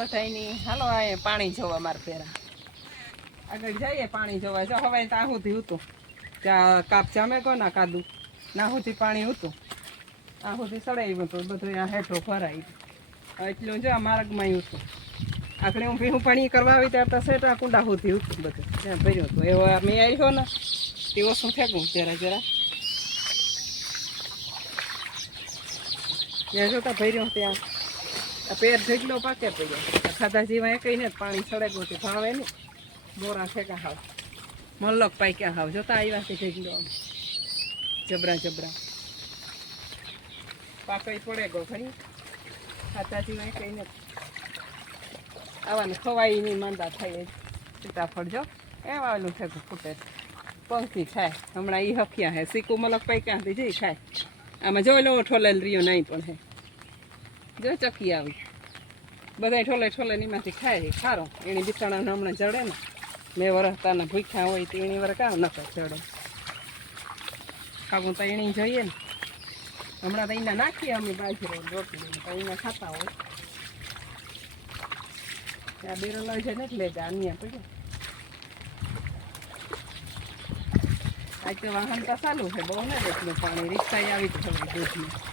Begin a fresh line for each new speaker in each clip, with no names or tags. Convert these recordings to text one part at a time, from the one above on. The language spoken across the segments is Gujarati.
રામ બધાયની. હાલો આ પાણી જોવા મારે ફેરા. આગળ જઈએ પાણી જોવા. જો હવે ત્યાં સુધી હતું ત્યાં કાપ જામે કો ના કાદું. ના સુધી પાણી હતું આ સુધી સડાયું હતું બધું આ હેઠો ભરાઈ એટલું જો આ માર્ગમાં હતું આખરે હું ભીહું પાણી કરવા આવી ત્યારે તો સેટા કુંડા સુધી હતું બધું. ત્યાં ભર્યું હતું. એવો મેં આવ્યો ને, તે ઓછું ફેંકું જરા જરા. ત્યાં જોતા ભર્યું ત્યાં. પેર જેટલો પાકે પડ્યો ખાધા જીવા કઈ ને પાણી સડે ગયું તે ભાવે ને બોરા ફેંકા હાવ. મલ્લક પાક્યા હાવ. જોતા આવ્યા છે આમ. જબરા જબરા. પાકઈ પડે ગો ખરી ખાધા જીવા કઈ ને આવાનું ખવાય નહીં, માંદા થાય સીતાફળ જો. એમ આવેલું છે ફૂટે પંખી ખાય. હમણાં ઈ હફિયા હે. સીકુ મલક પાક્યા જઈ ખાય. આમાં જોઈ લો, ઠોલેલ રહ્યો નહીં પણ હે. જો ચકી આવી. બધા ઠોલે ઠોલે એમાંથી ખાય ખારો. એની બિચાણાને હમણાં જડે ને. મેં વરસતાના ભૂખ્યા હોય તો એની વર કાં નકર ચડે ખાવું તો એની જોઈએ ને. હમણાં તો એના નાખીએ અમે બાજરો રોટલી તો એના ખાતા હોય. ત્યાં બેરો લઈ છે નથી લેતા અન્ય પડ્યો આજે વાહન તો ચાલુ છે, બહુ ને એટલું પાણી. રિક્ષા આવી તો હવે દૂધની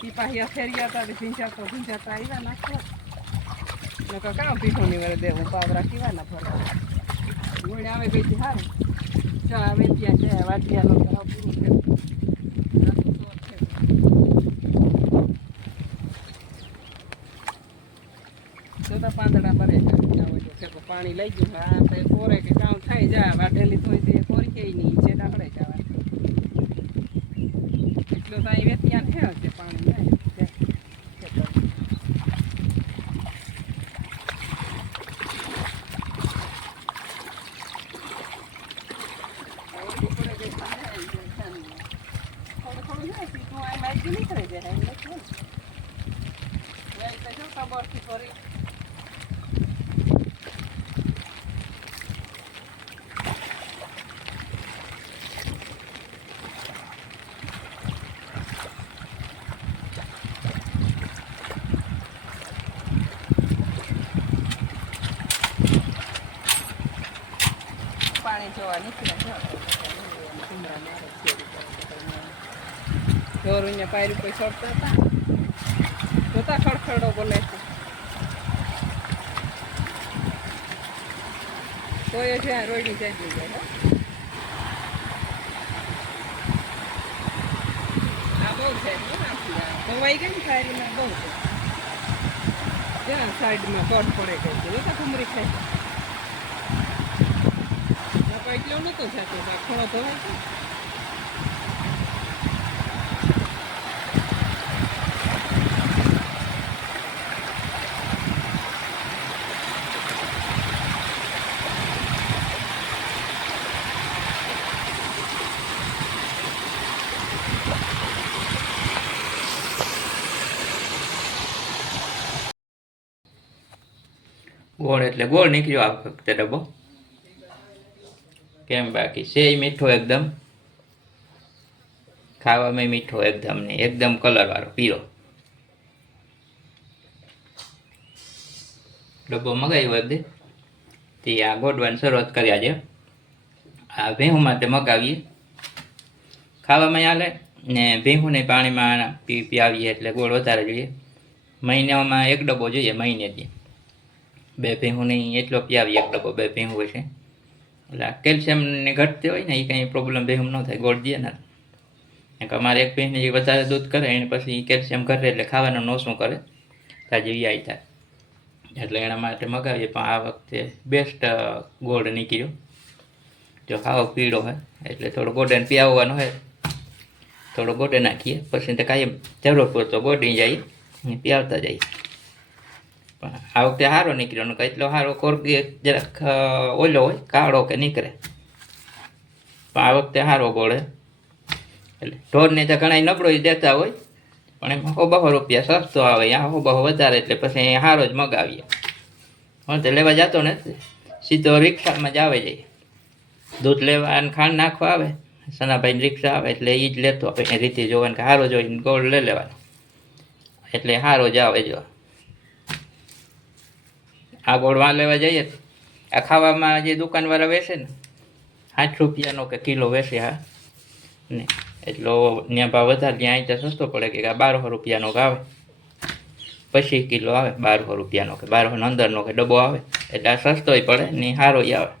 સિપાહી અફેરિયા હતા તો ભીંજાતો ભીંજાતા આવ્યા નાખવા. નકર કામ પીઠોની વડે દેવું પાવરા કીવાના ફરવા. ગુણ આવે બેથી સારું ચા આવે ત્યાં જાય વાટિયાનો કરાવ પૂરું પાંદડા ભરે છે. ત્યાં છે પાણી લઈ ગયું. આ તો કોરે કે કામ થાય જાય વાઢેલી થોડી તે કોરી કે નહીં છે ડાકડે જવા એટલું તો અહીં વેતિયાન છે હશે પાણી જાય છે. છે તો. હવે દીકરો જે થાય એ જે છે ને. થોડું થોડું જાય સીધું આ માઇકી નીકળે જાય એમ નથી ને. વેલ તો જો ખબરથી ફરી પાણી જોવા નીકળ્યા ઢોરુને પાયર ઉપર ચડતા હતા જોતા ખડખડો બોલે છે તોય છે, આ રોયની ચાલી જાય. આ બહુ છે આ. ગઈ ને ખાયરીમાં બહુ જ્યાં સાઈડમાં કટ પડે ગઈ છે, જોતા કુમરી ખાય એટલો થતો ખોળો ધોવાય છે
ગોળ એટલે ગોળ નીકળ્યો આ વખતે ડબ્બો. કેમ બાકી? છે મીઠો એકદમ. ખાવામાં મીઠો એકદમ ને એકદમ કલર વાળો, પીળો. ડબ્બો મગાવ્યો એક તે આ ગોડવાની શરૂઆત કર્યા છે આ ભેહું માટે મગાવીએ. ખાવામાં હાલે ને ભેહુંને પાણીમાં પી પીઆવીએ એટલે ગોળ વધારે જોઈએ. મહિનામાં એક ડબ્બો જોઈએ, મહિનેથી. બે ભેહુંની એટલો પીવી એક ડબ્બો બે હોય છે. એટલે કેલ્શિયમને ઘટતી હોય ને એ કંઈ પ્રોબ્લેમ ભેહું ન થાય, ગોળ દે કે અમારે એક ભેંસને જે વધારે દૂધ કરે, એને પછી કેલ્શિયમ ઘટે એટલે ખાવાનું નોસું કરે? તાજી વ્યાય થાય. એટલે એના માટે મગાવીએ, પણ આ વખતે બેસ્ટ ગોળ નીકળ્યો. જો ખાવો પીળો હોય, એટલે થોડો ગોળને પીવવાનો હોય. થોડો ગોડે નાખીએ, પછી તો કાંઈ જરૂર પૂરતો ગોડી જઈએ પીવતા જઈએ પણ આ વખતે સારો નીકળ્યો ને એટલો સારો કોરકી જરાક ઓલો હોય, કાળો કે નીકળે. પણ આ વખતે સારો ગોળે એટલે ઢોરને તો ઘણા નબળો દેતા હોય, પણ એમાં હો બહો રૂપિયા સસ્તો આવે, અહીંયા હો બહો વધારે, એટલે પછી સારો જ મગાવીએ. હું તો લેવા જતો નથી, સીધો રિક્ષામાં જ આવે જઈએ દૂધ લેવા અને ખાંડ નાખવા આવે સનાભાઈ રિક્ષા આવે, એટલે એ જ લેતો એ રીતે જોવાનું કે સારો જોઈને ગોળ લઈ લેવાનો. એટલે સારો જ આવે જો આ ગોળવા લેવા જઈએ. આ ખાવામાં જે દુકાનવાળા વેચે ને આઠ રૂપિયાનો કે કિલો વેચે હા. ને એટલો ત્યાં ભાવ વધારે, ત્યાં અહીં તો સસ્તો પડે કે બારસો રૂપિયાનો આવે. પછી કિલો આવે બારસો રૂપિયાનો કે બારસો અંદરનો કે ડબ્બો આવે. એટલે આ સસ્તોય પડે ને સારો આવે.